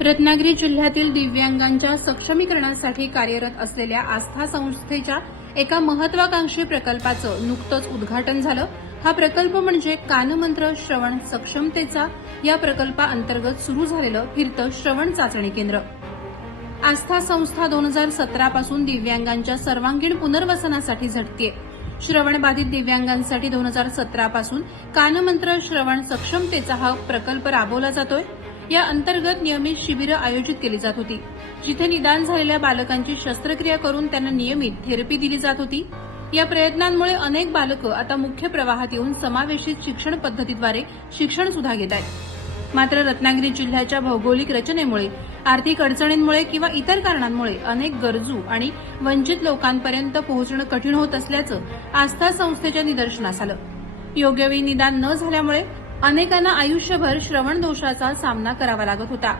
रत्नागिरी जिल्ह्यातील दिव्यांगांच्या सक्षमीकरणासाठी कार्यरत असलेल्या आस्था संस्थेच्या एका महत्वाकांक्षी प्रकल्पाचं नुकतंच उद्घाटन झालं. हा प्रकल्प म्हणजे कानमंत्र श्रवण सक्षमतेचा या प्रकल्पाअंतर्गत सुरू झालेलं फिरतं श्रवण चाचणी केंद्र. आस्था संस्था दोन हजार सतरा पासून दिव्यांगांच्या सर्वांगीण पुनर्वसनासाठी झटते श्रवणबाधित दिव्यांगांसाठी दोन हजार सतरा पासून कानमंत्र श्रवण सक्षमतेचा हा प्रकल्प राबवला जातोय. या अंतर्गत नियमित शिबिरं आयोजित केली जात होती. जिथे निदान झालेल्या बालकांची शस्त्रक्रिया करून त्यांना नियमित थेरपी दिली जात होती. या प्रयत्नांमुळे अनेक बालकं आता मुख्य प्रवाहात येऊन समावेशित शिक्षण पद्धतीद्वारे शिक्षण सुद्धा घेत आहेत. मात्र रत्नागिरी जिल्ह्याच्या भौगोलिक रचनेमुळे आर्थिक अडचणींमुळे किंवा इतर कारणांमुळे अनेक गरजू आणि वंचित लोकांपर्यंत पोहोचणं कठीण होत असल्याचं आस्था संस्थेच्या निदर्शनास आलं. योग्यवेळी निदान न झाल्यामुळे अनेकांना आयुष्यभर श्रवण दोषाचा सामना करावा लागत होता.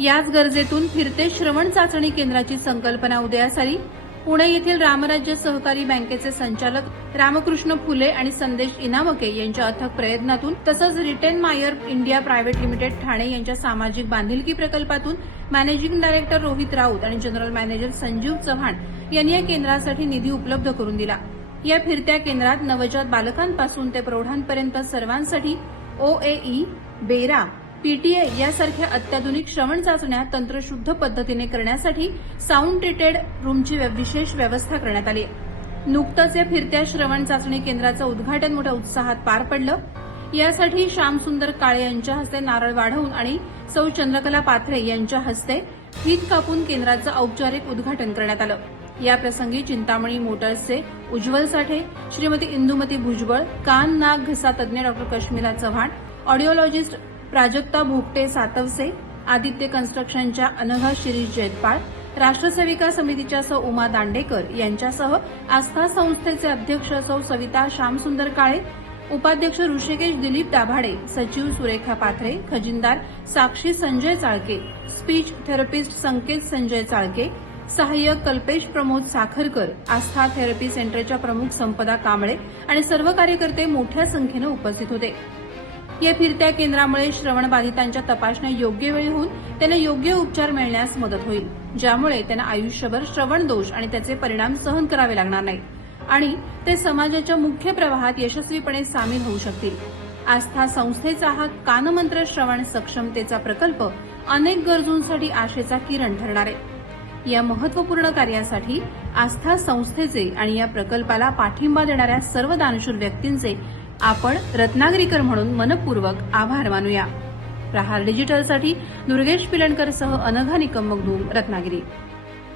याच गरजेतून फिरते श्रवण चाचणी केंद्राची संकल्पना उदयास आली पुणे येथील रामराज्य सहकारी बँकेचे संचालक रामकृष्ण फुले आणि संदेश इनामके यांच्या अथक प्रयत्नातून तसंच रिटेन मायर इंडिया प्रायव्हेट लिमिटेड ठाणे यांच्या सामाजिक बांधिलकी प्रकल्पातून मॅनेजिंग डायरेक्टर रोहित राऊत आणि जनरल मॅनेजर संजीव चव्हाण यांनी या केंद्रासाठी निधी उपलब्ध करून दिला. या फिरत्या केंद्रात नवजात बालकांपासून ते प्रौढांपर्यंत सर्वांसाठी ओएई बेरा पीटीए यासारख्या अत्याधुनिक श्रवण चाचण्या तंत्रशुद्ध पद्धतीने करण्यासाठी साऊंड ट्रीटेड रूमची व्य- विशेष व्यवस्था करण्यात आली. नुकतंच या फिरत्या श्रवण चाचणी केंद्राचं उद्घाटन मोठ्या उत्साहात पार पडलं. यासाठी श्यामसुंदर काळे यांच्या हस्ते नारळ वाढवून आणि सौ चंद्रकला पाथरे यांच्या हस्ते हित कापून केंद्राचं औपचारिक उद्घाटन करण्यात आलं. याप्रसंगी चिंतामणी मोटर्सचे उज्ज्वल साठे श्रीमती इंदुमती भुजबळ कान नाक घसा तज्ज्ञ डॉक्टर कश्मीरा चव्हाण ऑडिओलॉजिस्ट प्राजक्ता भोगटे सातवसे आदित्य कन्स्ट्रक्शनच्या अनघा शिरीष जैतपाळ राष्ट्रसेविका समितीच्या सौ उमा दांडेकर यांच्यासह आस्था संस्थेचे अध्यक्ष सौ सविता श्यामसुंदर काळे उपाध्यक्ष ऋषिकेश दिलीप दाभाडे सचिव सुरेखा पाथरे खजिनदार साक्षी संजय चाळके स्पीच थेरपिस्ट संकेत संजय चाळके सहाय्यक कल्पेश प्रमोद साखरकर आस्था थेरपी सेंटरच्या प्रमुख संपदा कांबळे आणि सर्व कार्यकर्ते मोठ्या संख्येनं उपस्थित होते. या फिरत्या केंद्रामुळे श्रवणबाधितांच्या तपासण्या योग्य वेळी होऊन त्यांना योग्य उपचार मिळण्यास मदत होईल ज्यामुळे त्यांना आयुष्यभर श्रवण दोष आणि त्याचे परिणाम सहन करावे लागणार नाहीत. आणि ते समाजाच्या मुख्य प्रवाहात यशस्वीपणे सामील होऊ शकतील. आस्था संस्थेचा हा कानमंत्र श्रवण सक्षमतेचा प्रकल्प अनेक गरजूंसाठी आशेचा किरण ठरणार आहे. या महत्त्वपूर्ण कार्यासाठी आस्था संस्थेचे आणि या प्रकल्पाला पाठिंबा देणाऱ्या सर्व दानशूर व्यक्तींचे आपण रत्नागिरीकर म्हणून मनपूर्वक आभार मानूया. प्रहार डिजिटलसाठी दुर्गेश पिलणकरसह अनघा निकम मगदूम रत्नागिरी.